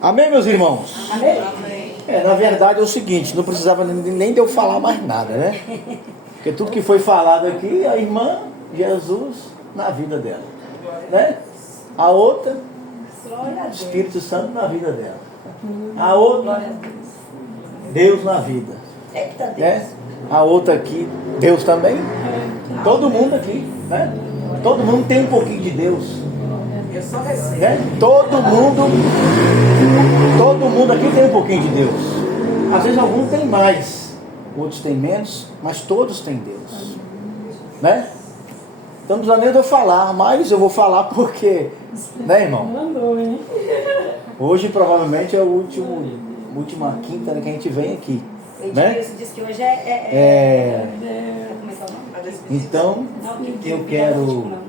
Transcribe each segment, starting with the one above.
Amém, meus irmãos? Amém? Na verdade é o seguinte, não precisava nem de eu falar mais nada, né? Porque tudo que foi falado aqui, a irmã Jesus na vida dela, né? A outra, Espírito Santo na vida dela. A outra, Deus na vida, né? A outra aqui, Deus também. Todo mundo aqui, né? Todo mundo tem um pouquinho de Deus. Eu só recebo. Né? Todo mundo aqui tem um pouquinho de Deus. Às vezes alguns têm mais, outros têm menos, mas todos têm Deus, né? Então não precisa nem de eu falar, mas eu vou falar porque, né, irmão? Mandou, hein? Hoje provavelmente é a última quinta que a gente vem aqui, né? Diz que hoje Como é que é o nome? Então eu quero...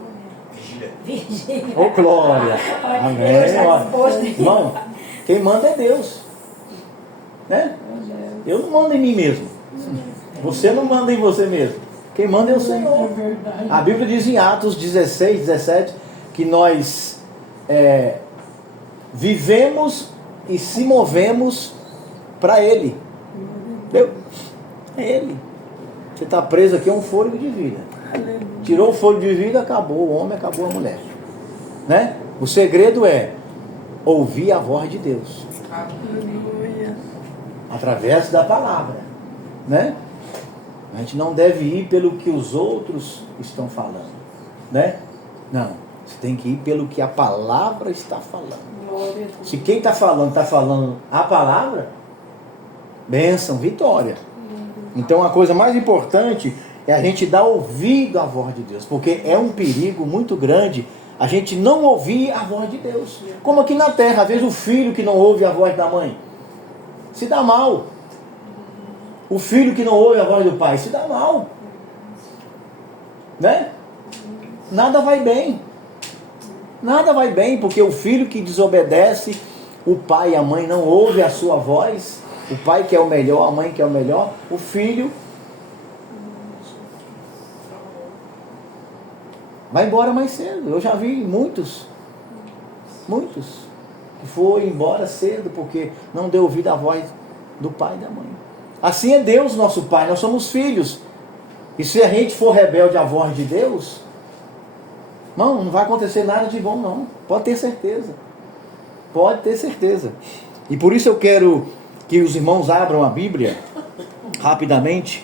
Virgínia. Ô glória! Amém. Olha, irmão, quem manda é Deus, né? Eu não mando em mim mesmo. Você não manda em você mesmo. Quem manda é o Senhor. A Bíblia diz em Atos 16, 17 que nós vivemos e se movemos para Ele. Entendeu? É Ele. Você está preso aqui a um fôlego de vida. Tirou o fôlego de vida, acabou o homem, acabou a mulher, né? O segredo é ouvir a voz de Deus. Aleluia. Através da palavra, né? A gente não deve ir pelo que os outros estão falando, né? Não, você tem que ir pelo que a palavra está falando. Glória a Deus. Se quem está falando a palavra, bênção, vitória. Então a coisa mais importante é a gente dar ouvido à voz de Deus, porque é um perigo muito grande a gente não ouvir a voz de Deus. Como aqui na terra, às vezes o filho que não ouve a voz da mãe se dá mal. O filho que não ouve a voz do pai se dá mal, né? Nada vai bem. Nada vai bem, porque o filho que desobedece, o pai e a mãe não ouvem a sua voz, o pai quer o melhor, a mãe quer o melhor, o filho vai embora mais cedo. Eu já vi muitos que foram embora cedo porque não deu ouvido à voz do pai e da mãe. Assim é Deus nosso pai, nós somos filhos. E se a gente for rebelde à voz de Deus, não vai acontecer nada de bom não. Pode ter certeza. Pode ter certeza. E por isso eu quero que os irmãos abram a Bíblia rapidamente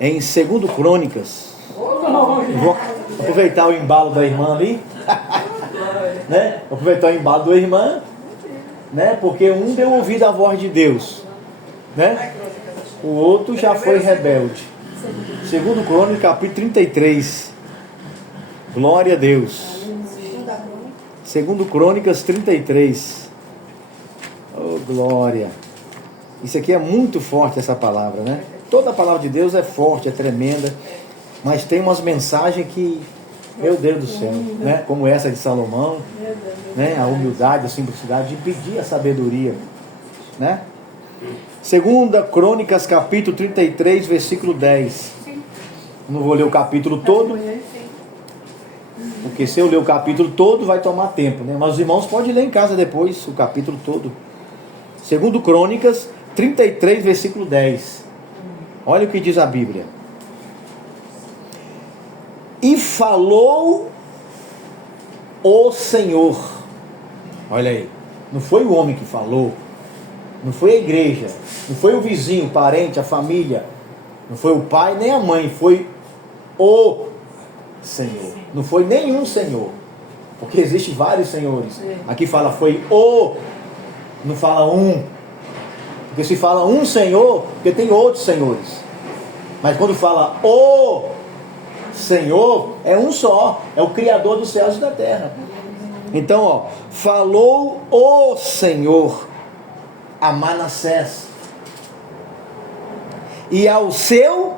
em 2 Crônicas. Vou aproveitar o embalo da irmã ali, né? Aproveitar o embalo da irmã, né? Porque um deu ouvido à voz de Deus, né? O outro já foi rebelde. 2 Crônicas, capítulo 33. Glória a Deus. 2 Crônicas 33. Oh, glória. Isso aqui é muito forte, essa palavra, né? Toda a palavra de Deus é forte, é tremenda. Mas tem umas mensagens que, meu Deus do céu, né? Como essa de Salomão, né? A humildade, a simplicidade de pedir a sabedoria, né? 2 Crônicas, capítulo 33, versículo 10. Não vou ler o capítulo todo, porque se eu ler o capítulo todo vai tomar tempo, né? Mas os irmãos podem ler em casa depois o capítulo todo. 2 Crônicas 33, versículo 10. Olha o que diz a Bíblia. E falou o Senhor. Olha aí. Não foi o homem que falou. Não foi a igreja. Não foi o vizinho, o parente, a família. Não foi o pai nem a mãe. Foi o Senhor. Não foi nenhum Senhor. Porque existe vários senhores. Aqui fala foi o. Não fala um. Porque se fala um Senhor, porque tem outros senhores. Mas quando fala o Senhor, é um só, é o Criador dos céus e da terra. Então, ó, falou o Senhor a Manassés e ao seu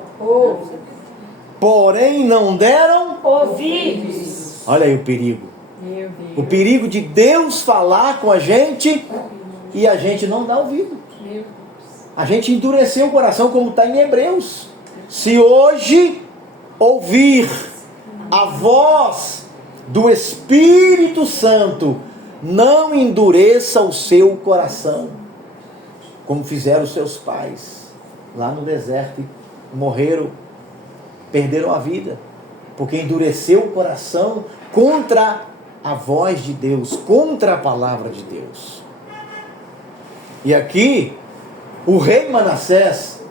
porém não deram ouvidos. Olha aí o perigo. Meu Deus. O perigo de Deus falar com a gente e a gente não dá ouvido. Meu Deus. A gente endureceu o coração, como está em Hebreus. Se hoje ouvir a voz do Espírito Santo não endureça o seu coração, como fizeram os seus pais lá no deserto, e morreram, perderam a vida, porque endureceu o coração contra a voz de Deus, contra a palavra de Deus. E aqui, o rei Manassés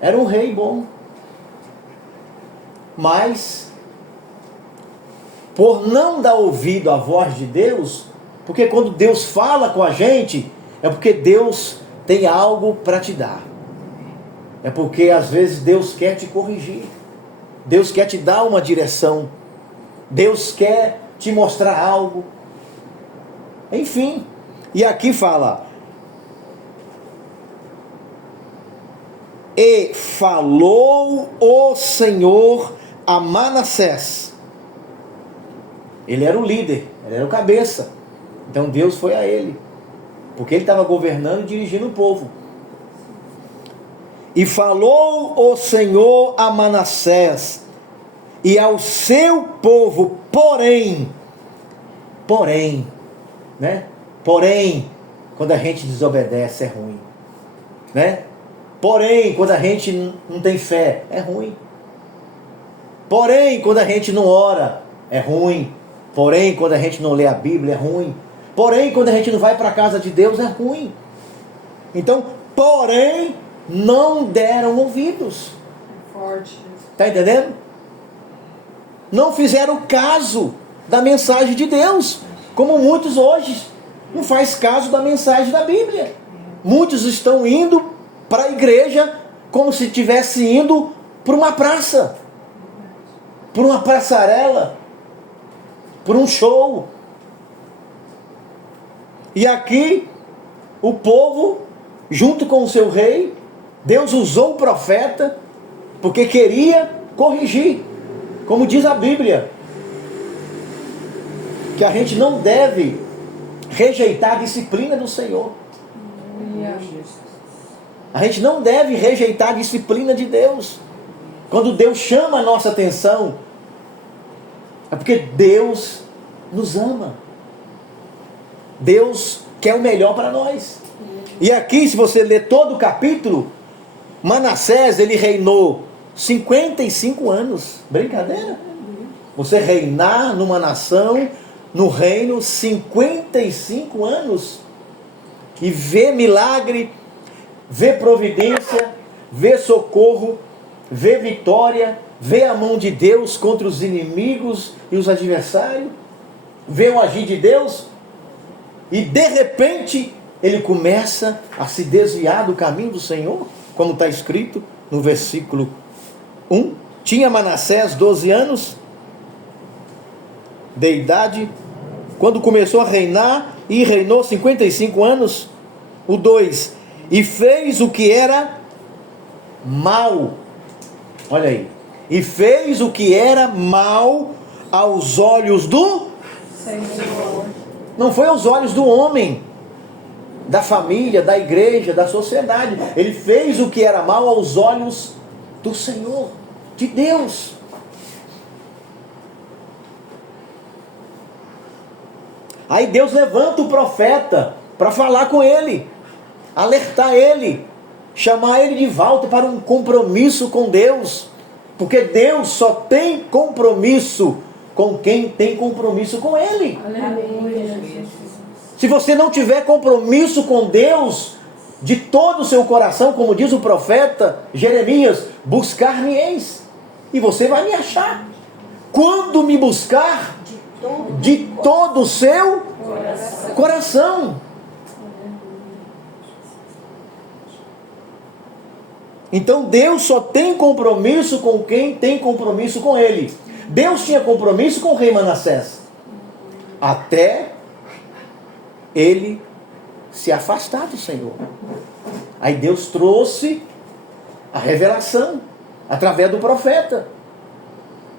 era um rei bom, mas por não dar ouvido à voz de Deus, porque quando Deus fala com a gente, é porque Deus tem algo para te dar. É porque às vezes Deus quer te corrigir, Deus quer te dar uma direção, Deus quer te mostrar algo. Enfim, e aqui fala: e falou o Senhor a Manassés. Ele era o líder, ele era o cabeça. Então Deus foi a ele, porque ele estava governando e dirigindo o povo. E falou o Senhor a Manassés e ao seu povo, porém, né? Porém, quando a gente desobedece é ruim, né? Porém, quando a gente não tem fé, é ruim. Porém, quando a gente não ora, é ruim. Porém, quando a gente não lê a Bíblia, é ruim. Porém, quando a gente não vai para a casa de Deus, é ruim. Então, porém, não deram ouvidos. Forte. Está entendendo? Não fizeram caso da mensagem de Deus, como muitos hoje não faz caso da mensagem da Bíblia. Muitos estão indo para a igreja como se estivesse indo para uma praça, por uma passarela, por um show. E aqui o povo, junto com o seu rei, Deus usou o profeta porque queria corrigir. Como diz a Bíblia, que a gente não deve rejeitar a disciplina do Senhor. A gente não deve rejeitar a disciplina de Deus. Quando Deus chama a nossa atenção, é porque Deus nos ama. Deus quer o melhor para nós. E aqui, se você ler todo o capítulo, Manassés, ele reinou 55 anos. Brincadeira? Você reinar numa nação, no reino, 55 anos. E ver milagre, ver providência, ver socorro, ver vitória, ver a mão de Deus contra os inimigos e os adversários, ver o agir de Deus, e de repente ele começa a se desviar do caminho do Senhor, como está escrito no versículo 1. Tinha Manassés 12 anos de idade quando começou a reinar, e reinou 55 anos. O 2, e fez o que era mal. Olha aí. E fez o que era mal aos olhos do Senhor. Não foi aos olhos do homem, da família, da igreja, da sociedade. Ele fez o que era mal aos olhos do Senhor, de Deus. Aí Deus levanta o profeta para falar com ele, alertar ele, chamar ele de volta para um compromisso com Deus, porque Deus só tem compromisso com quem tem compromisso com Ele. Aleluia. Se você não tiver compromisso com Deus de todo o seu coração, como diz o profeta Jeremias, buscar-me-eis, e você vai me achar. Quando me buscar de todo o seu coração. Então Deus só tem compromisso com quem tem compromisso com Ele. Deus tinha compromisso com o rei Manassés, até ele se afastar do Senhor. Aí Deus trouxe a revelação através do profeta.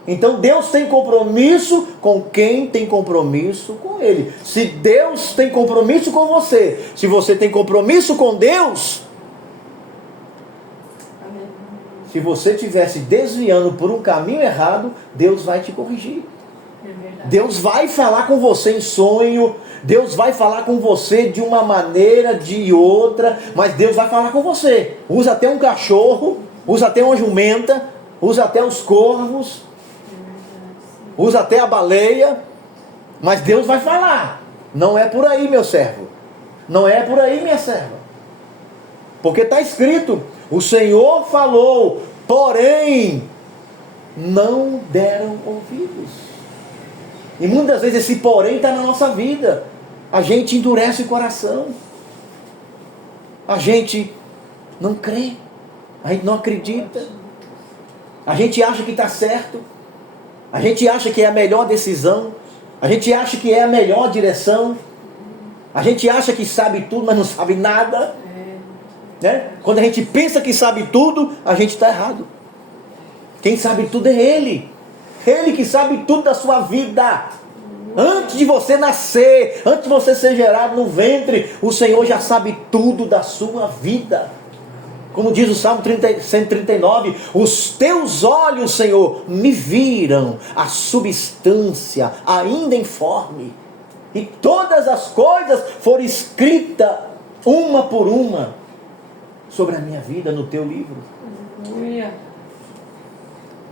Então Deus tem compromisso com quem tem compromisso com Ele. Se Deus tem compromisso com você, se você tem compromisso com Deus, se você estiver se desviando por um caminho errado, Deus vai te corrigir. Deus vai falar com você em sonho, Deus vai falar com você de uma maneira, de outra, mas Deus vai falar com você. Usa até um cachorro, usa até uma jumenta, usa até os corvos, usa até a baleia, mas Deus vai falar. Não é por aí, meu servo. Não é por aí, minha serva. Porque está escrito, o Senhor falou, porém não deram ouvidos. E muitas vezes esse porém está na nossa vida. A gente endurece o coração. A gente não crê. A gente não acredita. A gente acha que está certo. A gente acha que é a melhor decisão. A gente acha que é a melhor direção. A gente acha que sabe tudo, mas não sabe nada. Né? Quando a gente pensa que sabe tudo, a gente está errado. Quem sabe tudo é Ele. Ele que sabe tudo da sua vida. Antes de você nascer, antes de você ser gerado no ventre, o Senhor já sabe tudo da sua vida. Como diz o Salmo 139, os teus olhos, Senhor, me viram a substância ainda informe. E todas as coisas foram escritas, uma por uma, sobre a minha vida no teu livro.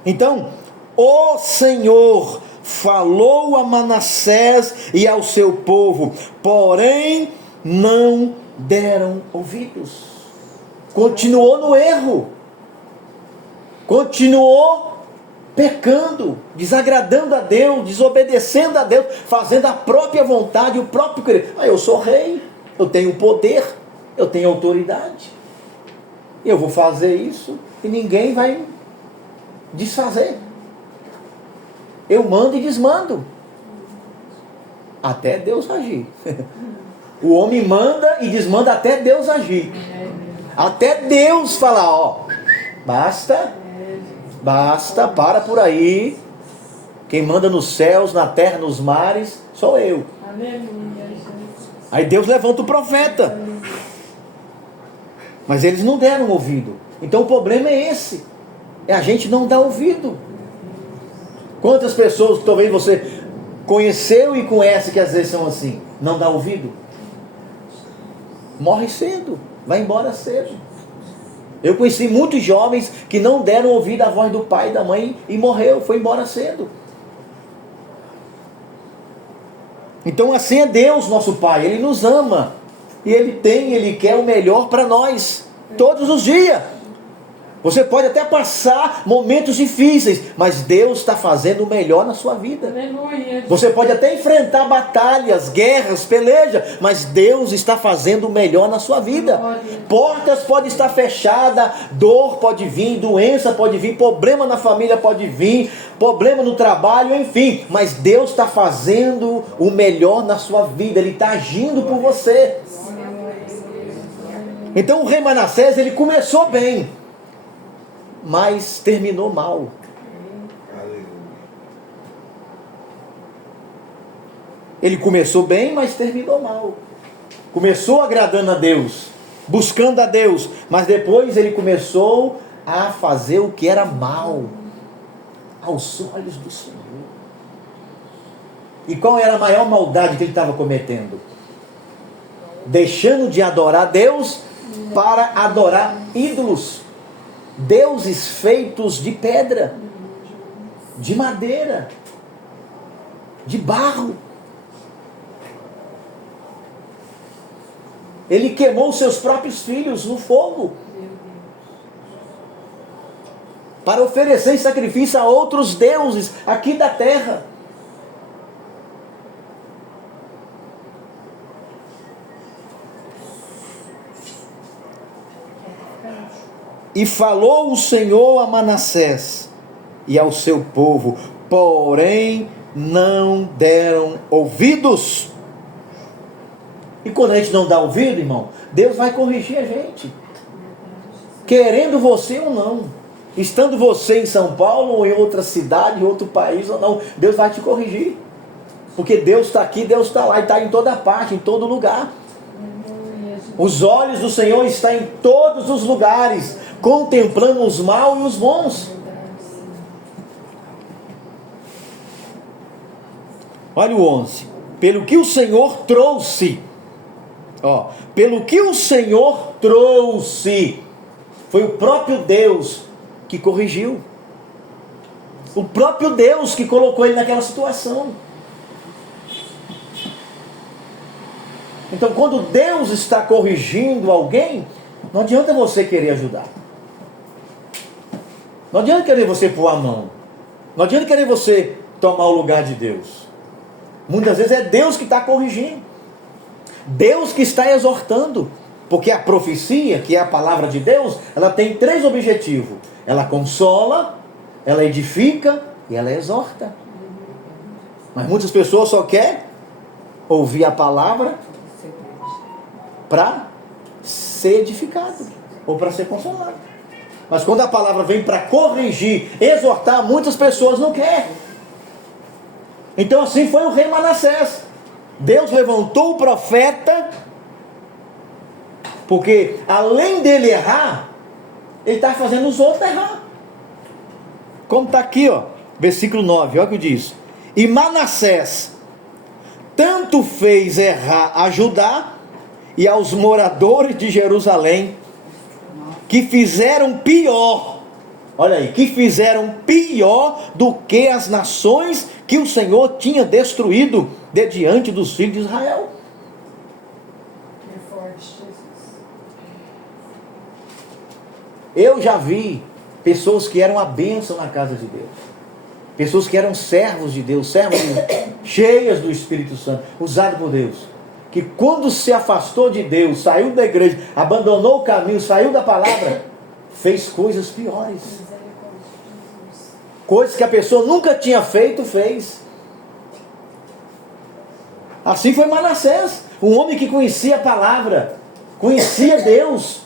Então, o Senhor falou a Manassés e ao seu povo, porém não deram ouvidos. Continuou no erro, continuou pecando, desagradando a Deus, desobedecendo a Deus, fazendo a própria vontade, o próprio querer. Eu sou rei, eu tenho poder, eu tenho autoridade, eu vou fazer isso e ninguém vai desfazer. Eu mando e desmando, até Deus agir. O homem manda e desmanda até Deus agir. Até Deus falar, ó, basta, para por aí. Quem manda nos céus, na terra, nos mares, sou eu. Aí Deus levanta o profeta. Mas eles não deram ouvido. Então o problema é esse. É a gente não dar ouvido. Quantas pessoas que talvez você conheceu e conhece que às vezes são assim, não dá ouvido? Morre cedo, vai embora cedo. Eu conheci muitos jovens que não deram ouvido à voz do pai e da mãe e morreu, foi embora cedo. Então assim é Deus, nosso Pai, Ele nos ama. E Ele quer o melhor para nós, todos os dias. Você pode até passar momentos difíceis, mas Deus está fazendo o melhor na sua vida. Você pode até enfrentar batalhas, guerras, pelejas, mas Deus está fazendo o melhor na sua vida. Portas podem estar fechadas, dor pode vir, doença pode vir, problema na família pode vir, problema no trabalho, enfim, mas Deus está fazendo o melhor na sua vida, Ele está agindo por você. Então o rei Manassés, ele começou bem, mas terminou mal. Ele começou bem, mas terminou mal. Começou agradando a Deus, buscando a Deus, mas depois ele começou a fazer o que era mal aos olhos do Senhor. E qual era a maior maldade que ele estava cometendo? Deixando de adorar Deus para adorar ídolos. Deuses feitos de pedra, de madeira, de barro. Ele queimou seus próprios filhos no fogo para oferecer em sacrifício a outros deuses aqui da terra. E falou o Senhor a Manassés e ao seu povo, porém não deram ouvidos. E quando a gente não dá ouvido, irmão, Deus vai corrigir a gente. Querendo você ou não. Estando você em São Paulo ou em outra cidade, em outro país ou não, Deus vai te corrigir. Porque Deus está aqui, Deus está lá, e está em toda parte, em todo lugar. Os olhos do Senhor estão em todos os lugares, contemplando os maus e os bons. Olha o 11. Pelo que o Senhor trouxe. Ó, pelo que o Senhor trouxe. Foi o próprio Deus que corrigiu. O próprio Deus que colocou ele naquela situação. Então, quando Deus está corrigindo alguém, não adianta você querer ajudar. Não adianta querer você pôr a mão. Não adianta querer você tomar o lugar de Deus. Muitas vezes é Deus que está corrigindo. Deus que está exortando. Porque a profecia, que é a palavra de Deus, ela tem 3 objetivos. Ela consola, ela edifica e ela exorta. Mas muitas pessoas só querem ouvir a palavra para ser edificado ou para ser consolado. Mas quando a palavra vem para corrigir, exortar, muitas pessoas não querem. Então assim foi o rei Manassés. Deus levantou o profeta, porque além dele errar, ele está fazendo os outros errar. Como está aqui, ó, versículo 9, olha o que diz. E Manassés tanto fez errar a Judá e aos moradores de Jerusalém, que fizeram pior, olha aí, que fizeram pior do que as nações que o Senhor tinha destruído de diante dos filhos de Israel. É forte, Jesus. Eu já vi pessoas que eram a bênção na casa de Deus. Pessoas que eram servos de Deus, cheias do Espírito Santo, usadas por Deus. Que quando se afastou de Deus, saiu da igreja, abandonou o caminho, saiu da palavra, fez coisas piores. Coisas que a pessoa nunca tinha feito, fez. Assim foi Manassés, um homem que conhecia a palavra, conhecia Deus.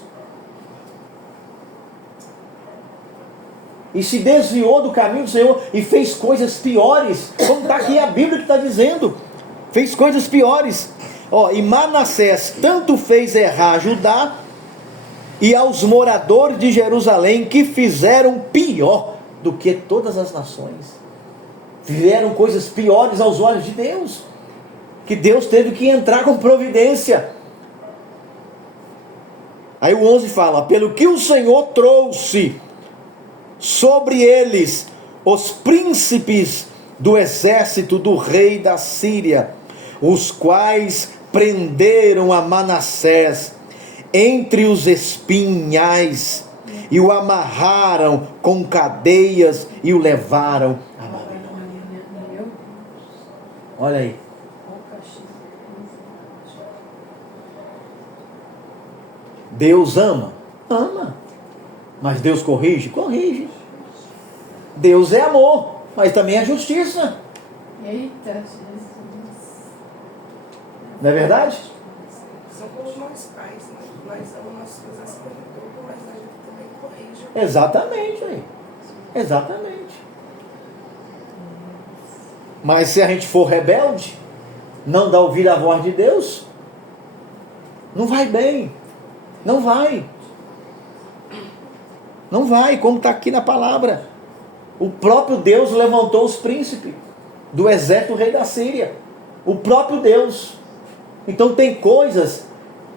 E se desviou do caminho do Senhor e fez coisas piores. Como está aqui a Bíblia que está dizendo. Fez coisas piores. Ó, e Manassés tanto fez errar Judá e aos moradores de Jerusalém, que fizeram pior do que todas as nações. Fizeram coisas piores aos olhos de Deus, que Deus teve que entrar com providência. Aí o 11 fala: pelo que o Senhor trouxe sobre eles os príncipes do exército do rei da Síria, os quais prenderam a Manassés entre os espinhais e o amarraram com cadeias e o levaram a Babilônia. Olha aí. Deus ama? Ama. Mas Deus corrige? Corrige. Deus é amor, mas também é justiça. Eita, Jesus. Não é verdade? São como nós pais, né? Nós amamos nossos filhos acima de tudo, mas a gente também corrige. Exatamente. Aí. Exatamente. Mas se a gente for rebelde, não dá ouvir a voz de Deus, não vai bem. Não vai. Não vai, como está aqui na palavra. O próprio Deus levantou os príncipes do exército do rei da Síria. O próprio Deus. Então tem coisas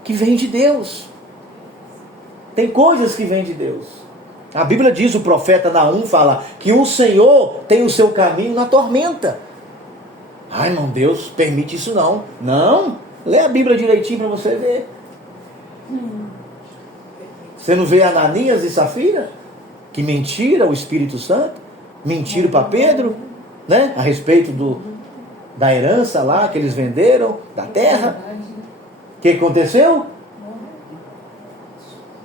que vêm de Deus. Tem coisas que vêm de Deus. A Bíblia diz, o profeta Naum fala, que o Senhor tem o seu caminho na tormenta. Ai, não, Deus permite isso não. Não, lê a Bíblia direitinho para você ver. Você não vê Ananias e Safira? Que mentiram o Espírito Santo? Mentiram para Pedro, né? A respeito da herança lá que eles venderam, da terra. O que aconteceu?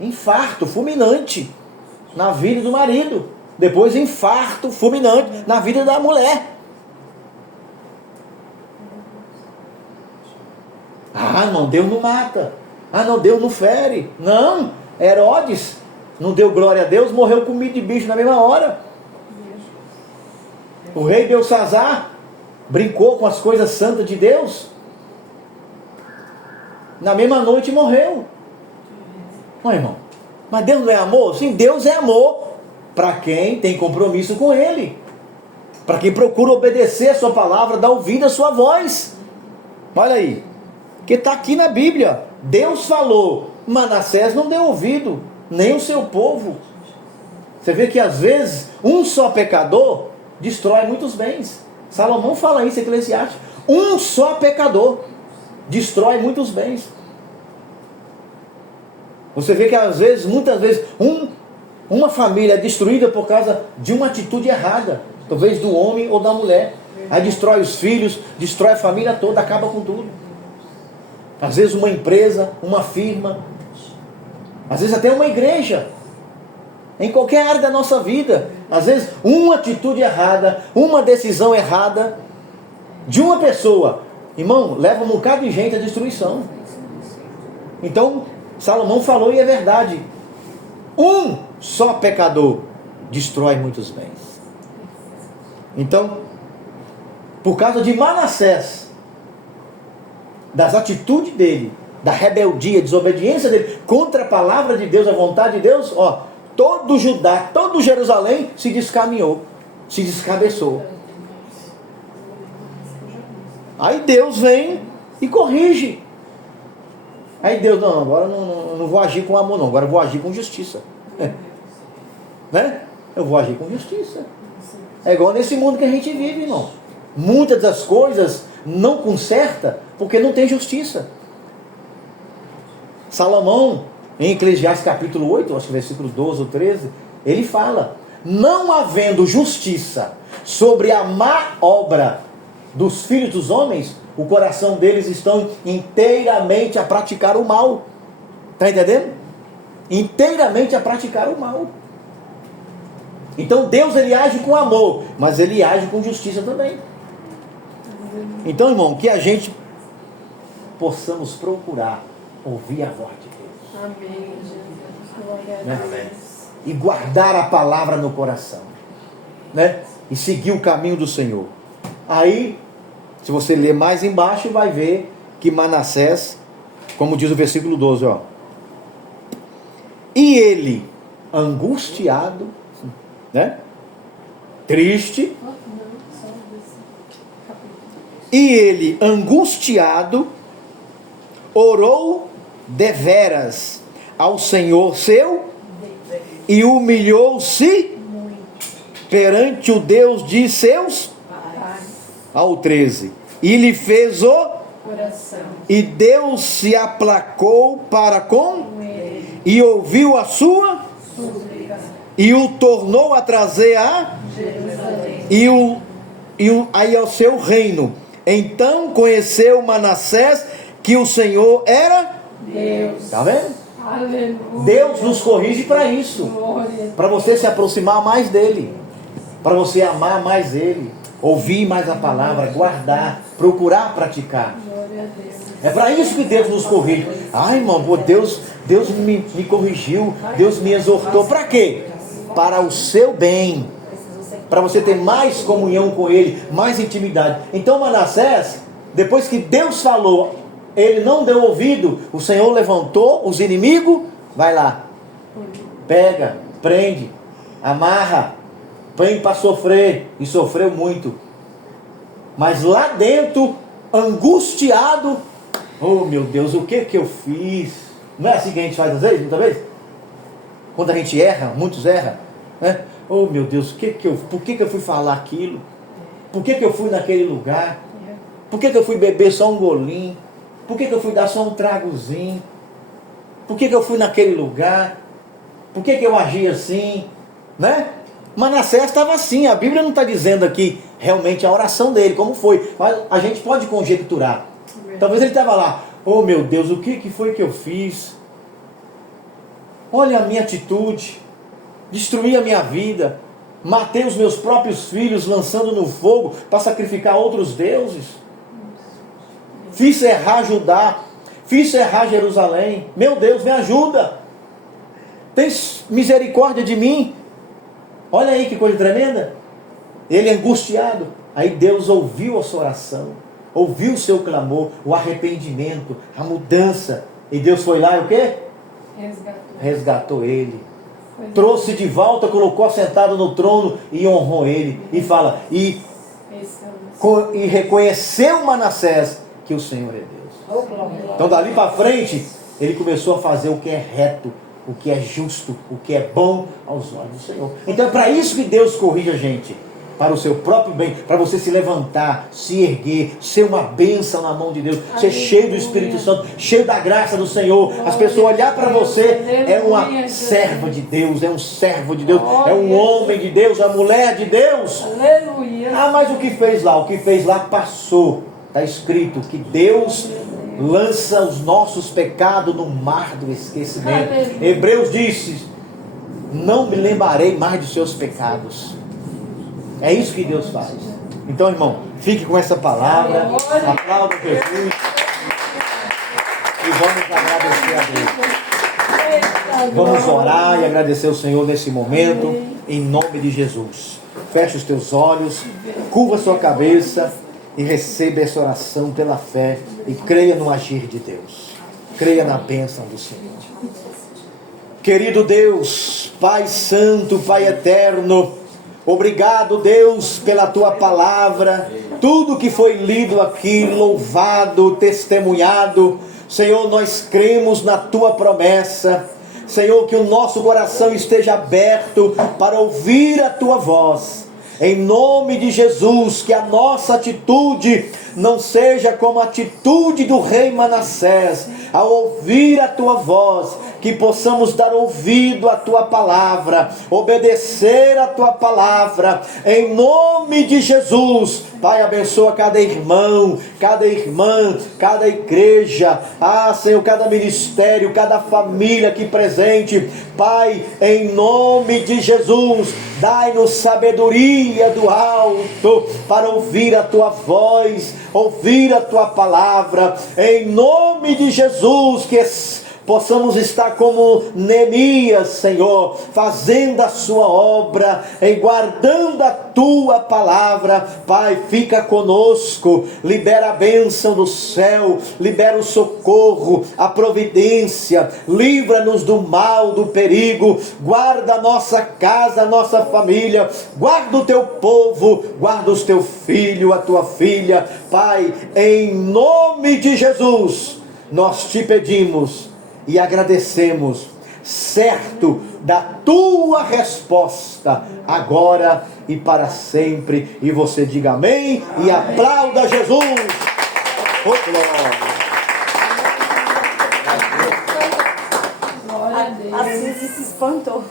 Infarto fulminante na vida do marido. Depois infarto fulminante na vida da mulher. Ah, não, Deus não mata. Ah, não, Deus não fere. Não, Herodes não deu glória a Deus, morreu comido de bicho na mesma hora. O rei Belsazar brincou com as coisas santas de Deus, na mesma noite morreu. Não, irmão, mas Deus não é amor? Sim, Deus é amor para quem tem compromisso com Ele. Para quem procura obedecer a sua palavra, dar ouvido à sua voz. Olha aí. Que está aqui na Bíblia. Deus falou, Manassés não deu ouvido, nem o seu povo. Você vê que às vezes um só pecador destrói muitos bens. Salomão fala isso em Eclesiastes. Um só pecador destrói muitos bens. Você vê que às vezes, muitas vezes, uma família é destruída por causa de uma atitude errada, talvez do homem ou da mulher. Aí destrói os filhos, destrói a família toda, acaba com tudo. Às vezes uma empresa, uma firma, às vezes até uma igreja. Em qualquer área da nossa vida, às vezes uma atitude errada, uma decisão errada de uma pessoa, irmão, leva um bocado de gente à destruição. Então, Salomão falou e é verdade. Um só pecador destrói muitos bens. Então, por causa de Manassés, das atitudes dele, da rebeldia, desobediência dele contra a palavra de Deus, a vontade de Deus, ó, todo Judá, todo Jerusalém se descaminhou, se descabeçou. Aí Deus vem e corrige. Aí Deus, não, agora não vou agir com amor não, agora eu vou agir com justiça. Né? Eu vou agir com justiça. É igual nesse mundo que a gente vive, irmão. Muitas das coisas não conserta porque não tem justiça. Salomão, em Eclesiastes capítulo 8, acho que versículo 12 ou 13, ele fala, não havendo justiça sobre a má obra dos filhos dos homens, o coração deles estão inteiramente a praticar o mal. Está entendendo? Inteiramente a praticar o mal. Então Deus, ele age com amor, mas ele age com justiça também. Então, irmão, que a gente possamos procurar ouvir a voz de Deus. Amém, Jesus. Glória a Né? Deus. E guardar a palavra no coração, né? E seguir o caminho do Senhor. Aí, se você ler mais embaixo, vai ver que Manassés, como diz o versículo 12, ó. E ele, angustiado, né? Triste. E ele, angustiado, orou deveras ao Senhor seu e humilhou-se perante o Deus de seus, ao 13, e lhe fez o Coração. e Deus se aplacou para com Ele. e ouviu a sua Súplica. e o tornou a trazer a Jerusalém. aí ao seu reino. Então conheceu Manassés que o Senhor era Deus. Está vendo? Aleluia. Deus nos corrige para isso, Glória. para você se aproximar mais dele, para você amar mais ele, ouvir mais a palavra, guardar, procurar praticar. Glória a Deus. É para isso que Deus nos corrige. Ai, irmão, pô, Deus me corrigiu, Deus me exortou. Para quê? Para o seu bem, para você ter mais comunhão com ele, mais intimidade. Então Manassés, depois que Deus falou, ele não deu ouvido, o Senhor levantou os inimigos, vai lá, pega, prende, amarra, põe para sofrer, e sofreu muito. Mas lá dentro, angustiado, oh meu Deus, o que eu fiz? Não é assim que a gente faz às vezes, muitas vezes? Quando a gente erra, muitos erram, né? Oh meu Deus, por que eu fui falar aquilo? Por que eu fui naquele lugar? Por que eu fui beber só um golinho? Por que eu fui dar só um tragozinho? Por que eu fui naquele lugar? Por que eu agi assim? Né? Manassés estava assim, a Bíblia não está dizendo aqui realmente a oração dele, como foi, mas a gente pode conjecturar. Talvez ele estava lá, oh meu Deus, o que foi que eu fiz? Olha a minha atitude, destruí a minha vida, matei os meus próprios filhos lançando no fogo para sacrificar outros deuses, fiz errar Judá, fiz errar Jerusalém, meu Deus, me ajuda, tens misericórdia de mim. Olha aí que coisa tremenda. Ele angustiado, aí Deus ouviu a sua oração, ouviu o seu clamor, o arrependimento, a mudança, e Deus foi lá e o quê? Resgatou. Resgatou ele. trouxe de volta, colocou assentado no trono e honrou ele. E fala, e reconheceu Manassés que o Senhor é Deus. Então dali para frente, ele começou a fazer o que é reto, o que é justo, o que é bom aos olhos do Senhor. Então é para isso que Deus corrige a gente, para o seu próprio bem, para você se levantar, se erguer, ser uma bênção na mão de Deus, ser cheio do Espírito Santo, cheio da graça do Senhor. As pessoas olhar para você, é uma serva de Deus, é um servo de Deus, é um homem de Deus, é uma mulher de Deus. Aleluia. Ah, mas o que fez lá? O que fez lá passou. Está escrito que Deus lança os nossos pecados no mar do esquecimento. Hebreus disse, não me lembrarei mais dos seus pecados. É isso que Deus faz. Então, irmão, fique com essa palavra. Aplauda Jesus. E vamos agradecer a Deus. Vamos orar e agradecer ao Senhor nesse momento. Em nome de Jesus. Feche os teus olhos. Curva a sua cabeça. E receba essa oração pela fé. E creia no agir de Deus. Creia na bênção do Senhor. Querido Deus, Pai Santo, Pai Eterno, obrigado, Deus, pela Tua palavra, tudo que foi lido aqui, louvado, testemunhado. Senhor, nós cremos na Tua promessa. Senhor, que o nosso coração esteja aberto para ouvir a Tua voz. Em nome de Jesus, que a nossa atitude não seja como a atitude do rei Manassés, ao ouvir a Tua voz, que possamos dar ouvido à Tua palavra, obedecer à Tua palavra, em nome de Jesus. Pai, abençoa cada irmão, cada irmã, cada igreja, Senhor, cada ministério, cada família aqui presente. Pai, em nome de Jesus, dai-nos sabedoria do alto para ouvir a Tua voz, ouvir a Tua palavra, em nome de Jesus, que possamos estar como Neemias, Senhor, fazendo a sua obra, e guardando a Tua palavra. Pai, fica conosco, libera a bênção do céu, libera o socorro, a providência, livra-nos do mal, do perigo, guarda a nossa casa, a nossa família, guarda o Teu povo, guarda os Teus filhos, a Tua filha. Pai, em nome de Jesus, nós Te pedimos e agradecemos, certo da Tua resposta, agora e para sempre. E você diga amém e aplauda Jesus. Oh, glória. Glória a Deus. Assim se espantou.